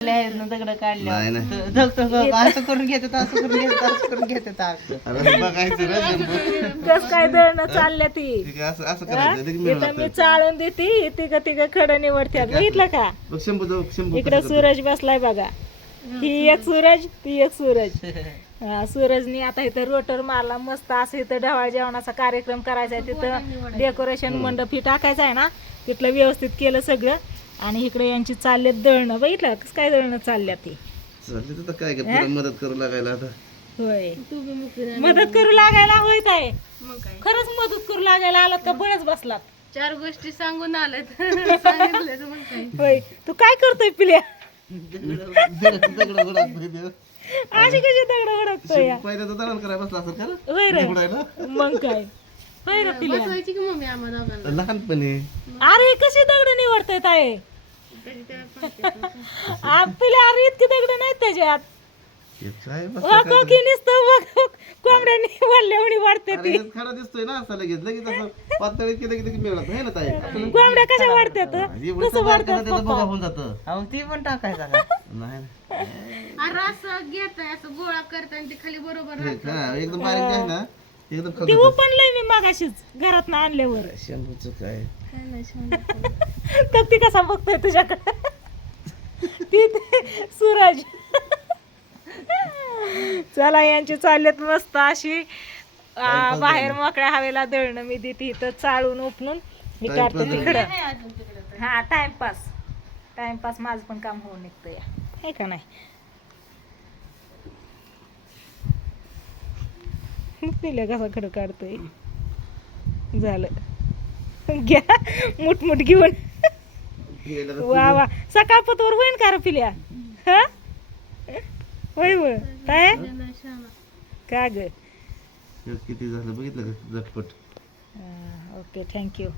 दगड नाही, काढल्या नाही. असं करून घेतात असं करून घेतात असं करून घेतात अरे बघायचं रे शंभू. कस काय दळणं चालल्या ती ठीक आहे, असं हा? करायचं लगेच मिळून इथं मी लागतं. चाळून देते तिघ खडं निवडत्यात बघितलं का बघ शंभू जाऊ शंभू इकडे कसं करतो. सूरज बसलाय बघा ही एक सूरज ती एक सूरज हा, सूरजनी आता इथं रोटर मारला मस्त असं इथं ढवाळ जेवणाचा कार्यक्रम करायचा आहे तिथं डेकोरेशन मंडप ही टाकायचं आहे ना तिथलं व्यवस्थित केलं सगळं आणि इकडे यांची चाललेत दळणं बघितलं कसं काय दळणं चालल्या ती चालली तर काय तुला मदत करू लागायला आता. होय मदत करू लागायला होईत आहे खरंच मदत करू लागायला आलात का बळच बसलात 4 गोष्टी सांगून आलेत सांगितले तर मग काय होय तू काय करतोय पिल्या दगड उडवतोय ते. अशी कशी दगड उडकतोय या? पहिल्या तर दळण करायला बसला असेल खरं होय रे उडायला. मग काय होय रे पिल्या बसवायची की मम्मी आम्हा दोघांना लहानपणी अरे कशी दगड निवडतायत आहे कधी त्याला पडते. पिल्या अरे इतकी दगड नाहीत त्याच्यात हे काय बसलं काय की नुसतं कोंबड्यांनी वाढल्यावणी वाढते अरे ती हे खडा दिसतोय ना असं लगेच लगेच असं पातळीत केलं की लगेच मिळत नाही ना ताई. कोंबड्या कशा वाढतात हे कसं उलटं बाहेर वाढतात केलं त्याचं बघा होऊन जातं. अहो ती पण टाकायचा का नाही अरे असं घेताय असं गोळा करताय आणि ते खाली बरोबर हे का एकदम बारीक आहे ना एकदम ती खडा उपणलंय मी मागाशीच घरात आणल्यावर शंभूचं काय तर ती कसा बघतोय तुझ्याकडे ती सूरज चला यांची चाललेत मस्त अशी बाहेर मोकळ्या हवेला दळणं मी देते इथं चाळून उपणून मी काढते तिकडं हा टाइमपास माझं पण काम होऊन निघतं या हे का नाही पिल्या कसा खडं काढतोय झालं घ्या मुठमुठ घेऊन वा वा सकाळ पतवर होईन का रे पिल्या हा होय व काय का ग किती झालं बघितलं का झटपट. Okay thank you